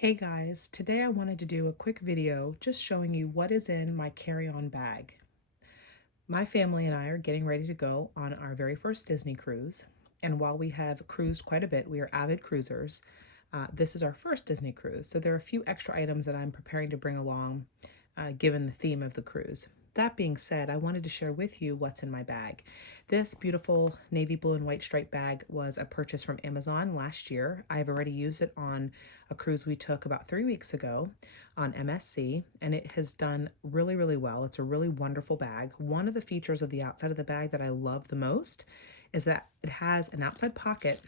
Hey guys, today I wanted to do a quick video just showing you what is in my carry-on bag. My family and I are getting ready to go on our very first Disney cruise, and while we have cruised quite a bit, we are avid cruisers. This is our first Disney cruise, so there are a few extra items that I'm preparing to bring along given the theme of the cruise. That being said, I wanted to share with you what's in my bag. This beautiful navy blue and white striped bag was a purchase from Amazon last year. I've already used it on a cruise we took about 3 weeks ago on MSC, and it has done really, really well. It's a really wonderful bag. One of the features of the outside of the bag that I love the most is that it has an outside pocket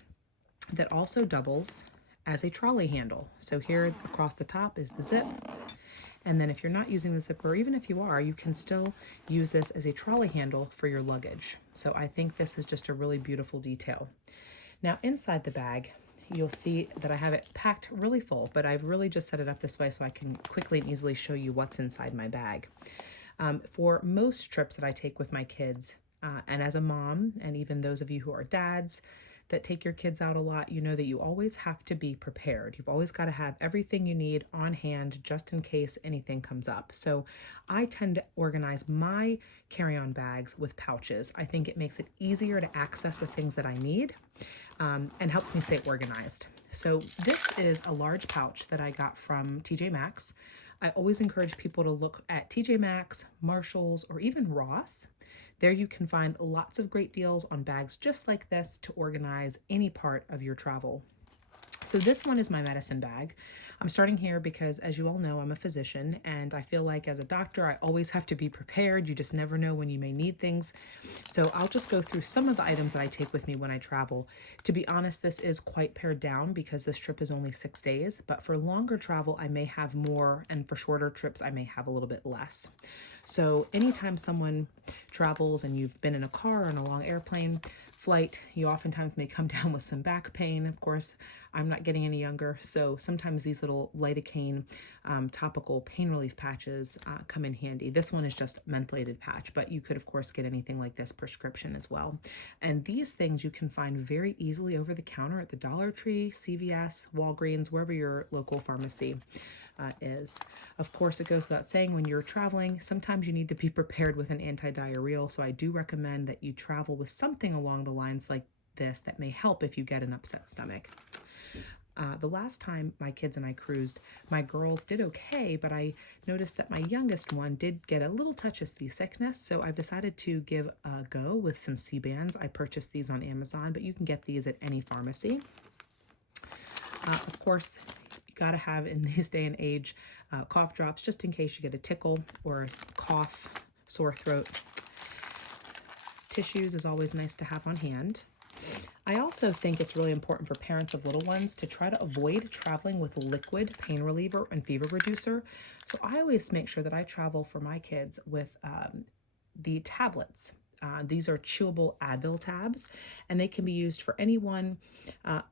that also doubles as a trolley handle. So here across the top is the zip. And then if you're not using the zipper, or even if you are, you can still use this as a trolley handle for your luggage. So I think this is just a really beautiful detail. Now inside the bag, you'll see that I have it packed really full, but I've really just set it up this way so I can quickly and easily show you what's inside my bag. For most trips that I take with my kids, and as a mom, and even those of you who are dads that take your kids out a lot, you know that you always have to be prepared. You've always got to have everything you need on hand just in case anything comes up. So I tend to organize my carry-on bags with pouches. I think it makes it easier to access the things that I need and helps me stay organized. So this is a large pouch that I got from TJ Maxx. I always encourage people to look at TJ Maxx, Marshalls, or even Ross. There you can find lots of great deals on bags just like this to organize any part of your travel. So this one is my medicine bag. I'm starting here because, as you all know, I'm a physician, and I feel like as a doctor, I always have to be prepared. You just never know when you may need things. So I'll just go through some of the items that I take with me when I travel. To be honest, this is quite pared down because this trip is only 6 days, but for longer travel, I may have more, and for shorter trips, I may have a little bit less. So anytime someone travels and you've been in a car or in a long airplane flight, you oftentimes may come down with some back pain. Of course, I'm not getting any younger, so sometimes these little lidocaine topical pain relief patches come in handy. This one is just mentholated patch, but you could of course get anything like this prescription as well. And these things you can find very easily over the counter at the Dollar Tree, CVS, Walgreens, wherever your local pharmacy is. Of course, it goes without saying when you're traveling, sometimes you need to be prepared with an antidiarrheal. So I do recommend that you travel with something along the lines like this that may help if you get an upset stomach. The last time my kids and I cruised, my girls did okay, but I noticed that my youngest one did get a little touch of seasickness, so I've decided to give a go with some Sea-Bands. I purchased these on Amazon, but you can get these at any pharmacy. Of course, you got to have in this day and age cough drops just in case you get a tickle or cough, sore throat. Tissues is always nice to have on hand. I also think it's really important for parents of little ones to try to avoid traveling with liquid pain reliever and fever reducer. So I always make sure that I travel for my kids with the tablets. These are chewable Advil tabs, and they can be used for anyone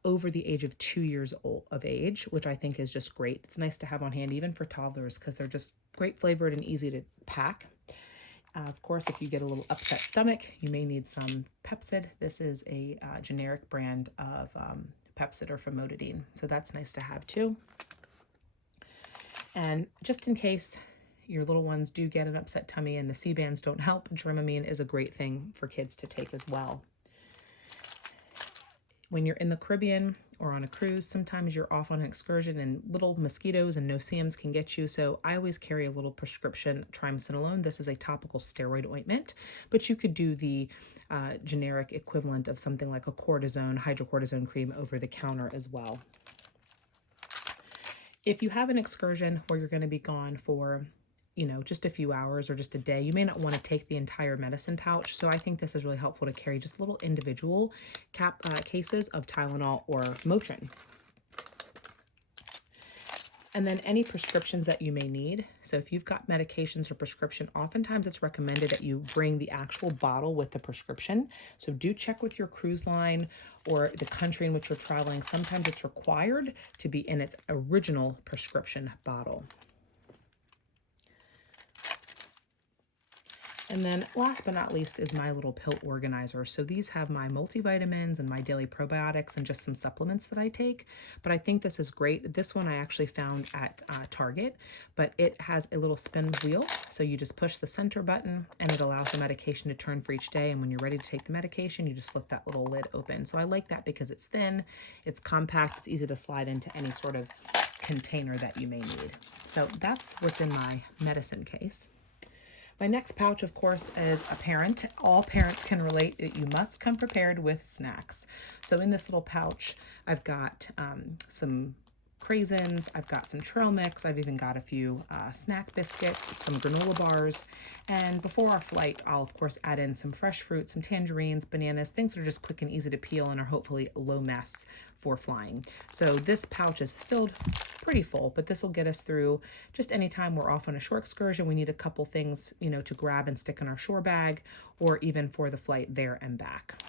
over the age of 2 years old of age, which I think is just great. It's nice to have on hand even for toddlers because they're just great flavored and easy to pack. Of course, if you get a little upset stomach, you may need some Pepcid. This is a generic brand of Pepcid or famotidine, so that's nice to have too. And just in case your little ones do get an upset tummy and the Sea-Bands don't help, Dramamine is a great thing for kids to take as well. When you're in the Caribbean or on a cruise, sometimes you're off on an excursion and little mosquitoes and no-see-ums can get you. So I always carry a little prescription triamcinolone. This is a topical steroid ointment, but you could do the generic equivalent of something like a cortisone, hydrocortisone cream over the counter as well. If you have an excursion where you're going to be gone for just a few hours or just a day, you may not want to take the entire medicine pouch. So I think this is really helpful to carry just little individual cases of Tylenol or Motrin. And then any prescriptions that you may need. So if you've got medications or prescription, oftentimes it's recommended that you bring the actual bottle with the prescription. So do check with your cruise line or the country in which you're traveling. Sometimes it's required to be in its original prescription bottle. And then last but not least is my little pill organizer. So these have my multivitamins and my daily probiotics and just some supplements that I take. But I think this is great. This one I actually found at Target, but it has a little spin wheel. So you just push the center button and it allows the medication to turn for each day. And when you're ready to take the medication, you just flip that little lid open. So I like that because it's thin, it's compact, it's easy to slide into any sort of container that you may need. So that's what's in my medicine case. My next pouch, of course, is a parent. All parents can relate that you must come prepared with snacks. So in this little pouch, I've got some craisins, I've got some trail mix, I've even got a few snack biscuits, some granola bars, and before our flight, I'll of course add in some fresh fruit, some tangerines, bananas, things that are just quick and easy to peel and are hopefully low mess for flying. So this pouch is filled pretty full, but this will get us through just any time we're off on a shore excursion. We need a couple things, to grab and stick in our shore bag, or even for the flight there and back.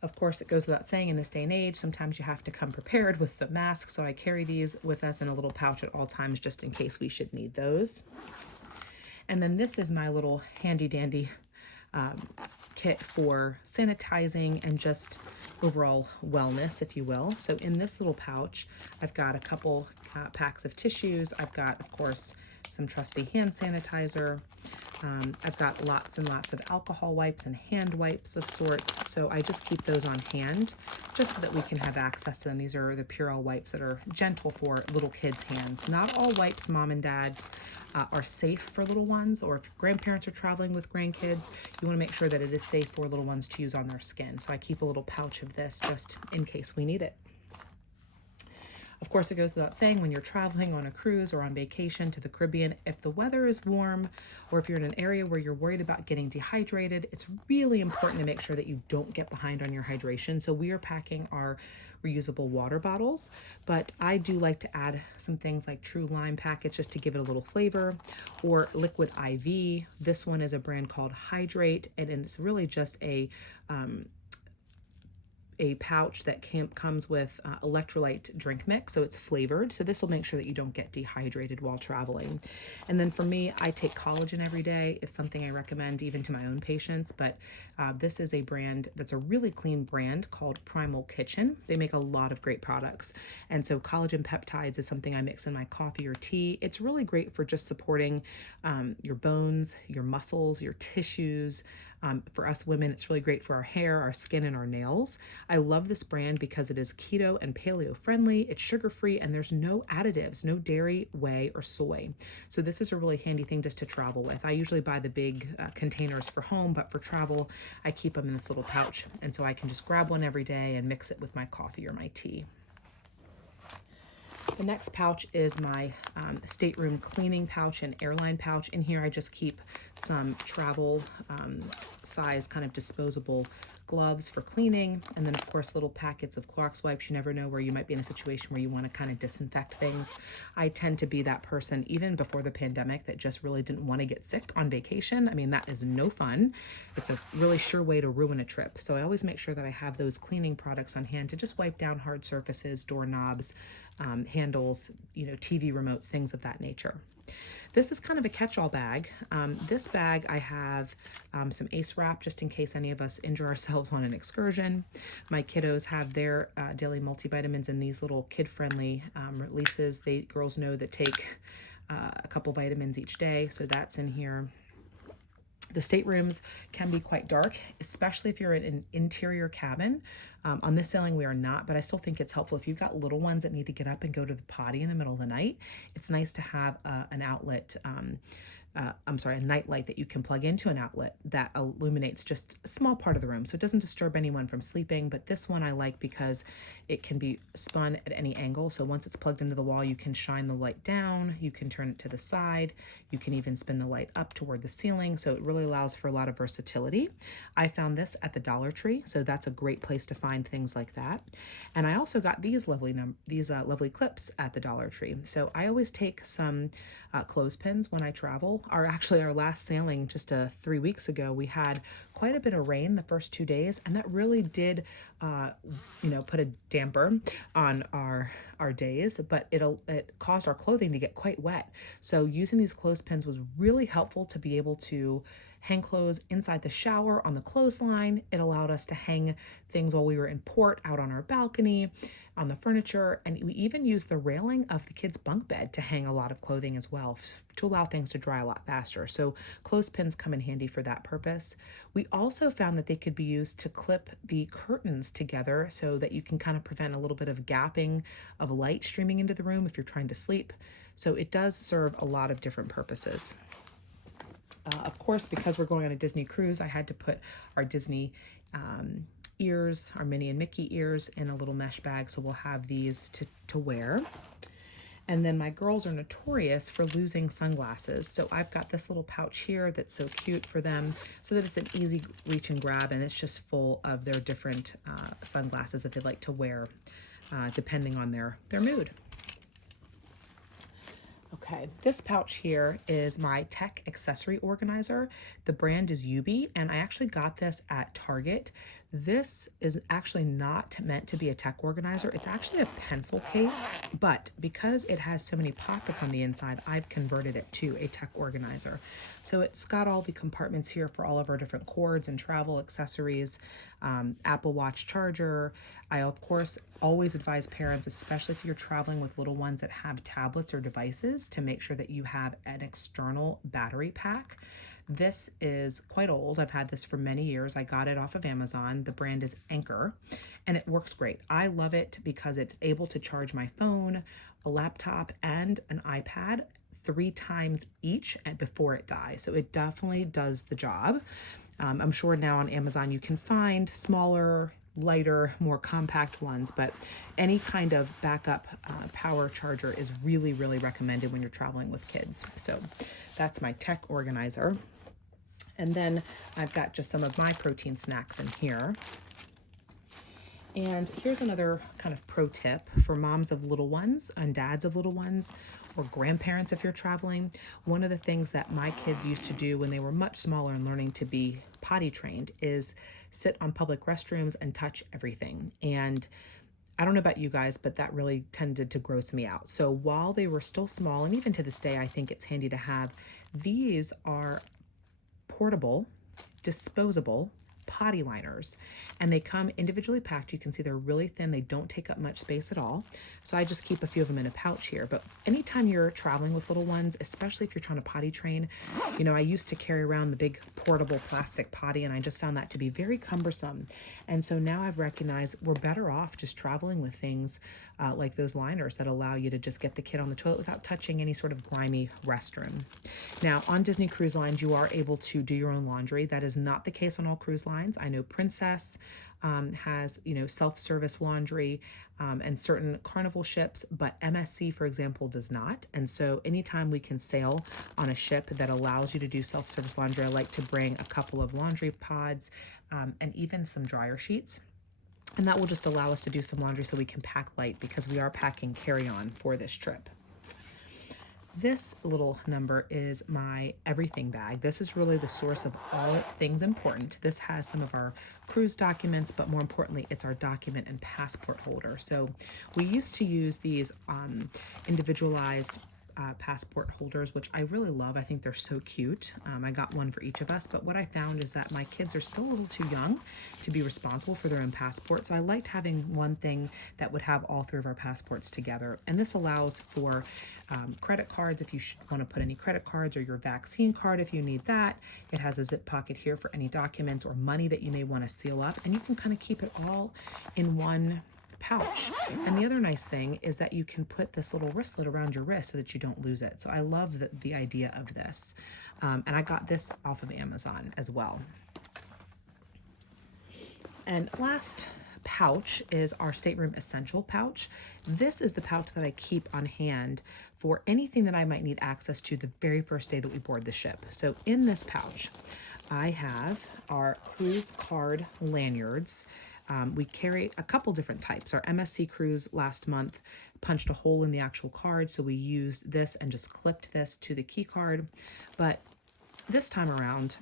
Of course, it goes without saying in this day and age, sometimes you have to come prepared with some masks, so I carry these with us in a little pouch at all times just in case we should need those. And then this is my little handy dandy kit for sanitizing and just overall wellness, if you will. So in this little pouch, I've got a couple packs of tissues. I've got, of course, some trusty hand sanitizer. I've got lots and lots of alcohol wipes and hand wipes of sorts. So I just keep those on hand just so that we can have access to them. These are the Purell wipes that are gentle for little kids' hands. Not all wipes, mom and dads, are safe for little ones, or if grandparents are traveling with grandkids, you want to make sure that it is safe for little ones to use on their skin. So I keep a little pouch of this just in case we need it. Of course, it goes without saying when you're traveling on a cruise or on vacation to the Caribbean, if the weather is warm or if you're in an area where you're worried about getting dehydrated, it's really important to make sure that you don't get behind on your hydration. So we are packing our reusable water bottles, but I do like to add some things like True Lime packets just to give it a little flavor, or Liquid IV. This one is a brand called Hydrate, and it's really just a pouch that comes with electrolyte drink mix, so it's flavored. So this will make sure that you don't get dehydrated while traveling. And then for me, I take collagen every day. It's something I recommend even to my own patients, but this is a brand that's a really clean brand called Primal Kitchen. They make a lot of great products. And so collagen peptides is something I mix in my coffee or tea. It's really great for just supporting your bones, your muscles, your tissues. For us women, it's really great for our hair, our skin, and our nails. I love this brand because it is keto and paleo friendly, it's sugar-free, and there's no additives, no dairy, whey, or soy. So this is a really handy thing just to travel with. I usually buy the big containers for home, but for travel, I keep them in this little pouch. And so I can just grab one every day and mix it with my coffee or my tea. The next pouch is my stateroom cleaning pouch and airline pouch. In here, I just keep some travel size kind of disposable gloves for cleaning, and then of course little packets of Clorox wipes. You never know where you might be in a situation where you want to kind of disinfect things. I tend to be that person even before the pandemic that just really didn't want to get sick on vacation. I mean, that is no fun. It's a really sure way to ruin a trip. So I always make sure that I have those cleaning products on hand to just wipe down hard surfaces, doorknobs, handles, TV remotes, things of that nature. This is kind of a catch-all bag. This bag I have some Ace Wrap just in case any of us injure ourselves on an excursion. My kiddos have their daily multivitamins in these little kid-friendly releases. Girls know that take a couple vitamins each day, so that's in here. The staterooms can be quite dark, especially if you're in an interior cabin. On this sailing, we are not, but I still think it's helpful if you've got little ones that need to get up and go to the potty in the middle of the night. It's nice to have an outlet, a night light that you can plug into an outlet that illuminates just a small part of the room. So it doesn't disturb anyone from sleeping, but this one I like because it can be spun at any angle. So once it's plugged into the wall, you can shine the light down, you can turn it to the side, you can even spin the light up toward the ceiling. So it really allows for a lot of versatility. I found this at the Dollar Tree, so that's a great place to find things like that. And I also got these lovely clips at the Dollar Tree. So I always take some clothespins when I travel. our last sailing just 3 weeks ago, we had quite a bit of rain the first 2 days, and that really did, put a damper on our days, but it caused our clothing to get quite wet. So using these clothespins was really helpful to be able to hang clothes inside the shower on the clothesline. It allowed us to hang things while we were in port out on our balcony, on the furniture, and we even used the railing of the kids' bunk bed to hang a lot of clothing as well to allow things to dry a lot faster. So clothespins come in handy for that purpose. We also found that they could be used to clip the curtains together so that you can kind of prevent a little bit of gapping of light streaming into the room if you're trying to sleep. So it does serve a lot of different purposes. Of course, because we're going on a Disney cruise, I had to put our Disney ears, our Minnie and Mickey ears, in a little mesh bag, so we'll have these to wear. And then my girls are notorious for losing sunglasses, so I've got this little pouch here that's so cute for them, so that it's an easy reach and grab, and it's just full of their different sunglasses that they like to wear depending on their mood. Okay, this pouch here is my tech accessory organizer. The brand is Yubi, and I actually got this at Target. This is actually not meant to be a tech organizer. It's actually a pencil case, but because it has so many pockets on the inside, I've converted it to a tech organizer. So it's got all the compartments here for all of our different cords and travel accessories, Apple Watch charger. I, of course, always advise parents, especially if you're traveling with little ones that have tablets or devices, to make sure that you have an external battery pack. This is quite old. I've had this for many years. I got it off of Amazon. The brand is Anker, and it works great. I love it because it's able to charge my phone, a laptop, and an iPad 3 times each before it dies. So it definitely does the job. I'm sure now on Amazon you can find smaller, lighter, more compact ones, but any kind of backup power charger is really, really recommended when you're traveling with kids. So that's my tech organizer. And then I've got just some of my protein snacks in here. And here's another kind of pro tip for moms of little ones and dads of little ones, or grandparents if you're traveling. One of the things that my kids used to do when they were much smaller and learning to be potty trained is sit on public restrooms and touch everything. And I don't know about you guys, but that really tended to gross me out. So while they were still small, and even to this day, I think it's handy to have, these are portable, disposable potty liners, and they come individually packed. You can see they're really thin. They don't take up much space at all. So I just keep a few of them in a pouch here. But anytime you're traveling with little ones, especially if you're trying to potty train, I used to carry around the big portable plastic potty, and I just found that to be very cumbersome. And so now I've recognized we're better off just traveling with things like those liners that allow you to just get the kid on the toilet without touching any sort of grimy restroom. Now, on Disney Cruise Lines, you are able to do your own laundry. That is not the case on all cruise lines. I know Princess has, self-service laundry and certain Carnival ships, but MSC, for example, does not. And so anytime we can sail on a ship that allows you to do self-service laundry, I like to bring a couple of laundry pods and even some dryer sheets. And that will just allow us to do some laundry so we can pack light, because we are packing carry-on for this trip. This little number is my everything bag. This is really the source of all things important. This has some of our cruise documents, but more importantly, it's our document and passport holder. So we used to use these individualized passport holders, which I really love. I think they're so cute. I got one for each of us, but what I found is that my kids are still a little too young to be responsible for their own passport. So I liked having one thing that would have all 3 of our passports together. And this allows for credit cards if you want to put any credit cards, or your vaccine card if you need that. It has a zip pocket here for any documents or money that you may want to seal up, and you can kind of keep it all in one pouch. And the other nice thing is that you can put this little wristlet around your wrist so that you don't lose it. So I love the idea of this. And I got this off of Amazon as well. And last pouch is our Stateroom Essential pouch. This is the pouch that I keep on hand for anything that I might need access to the very first day that we board the ship. So in this pouch, I have our cruise card lanyards. We carry a couple different types. Our MSC cruise last month punched a hole in the actual card, so we used this and just clipped this to the key card. But this time around,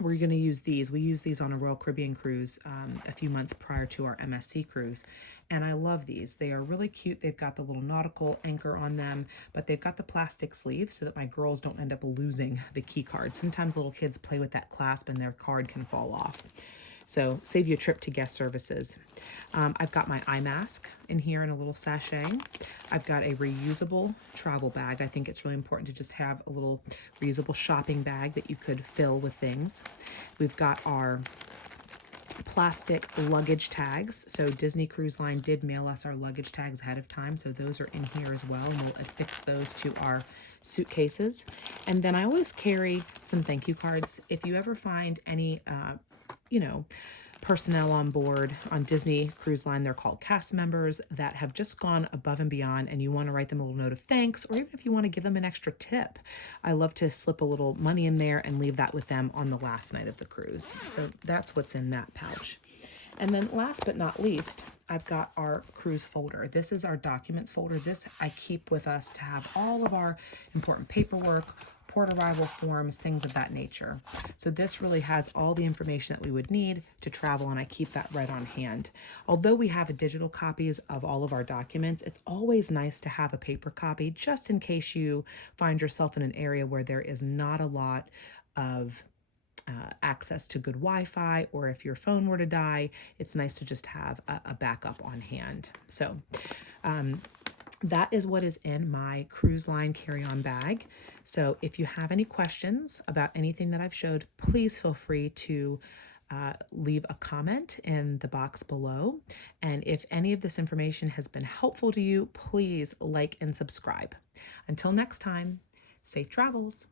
we're going to use these. We used these on a Royal Caribbean cruise a few months prior to our MSC cruise. And I love these. They are really cute. They've got the little nautical anchor on them, but they've got the plastic sleeve so that my girls don't end up losing the key card. Sometimes little kids play with that clasp and their card can fall off. So save you a trip to guest services. I've got my eye mask in here in a little sachet. I've got a reusable travel bag. I think it's really important to just have a little reusable shopping bag that you could fill with things. We've got our plastic luggage tags. So Disney Cruise Line did mail us our luggage tags ahead of time, so those are in here as well, and we'll affix those to our suitcases. And then I always carry some thank you cards. If you ever find any personnel on board on Disney Cruise Line, they're called cast members, that have just gone above and beyond, and you want to write them a little note of thanks, or even if you want to give them an extra tip, I love to slip a little money in there and leave that with them on the last night of the cruise. So that's what's in that pouch. And then last but not least, I've got our cruise folder. This is our documents folder. This I keep with us to have all of our important paperwork, port arrival forms, things of that nature. So this really has all the information that we would need to travel, and I keep that right on hand. Although we have digital copies of all of our documents, it's always nice to have a paper copy just in case you find yourself in an area where there is not a lot of access to good Wi-Fi, or if your phone were to die, it's nice to just have a backup on hand. So that is what is in my cruise line carry-on bag. So if you have any questions about anything that I've showed, please feel free to leave a comment in the box below. And if any of this information has been helpful to you, please like and subscribe. Until next time, safe travels.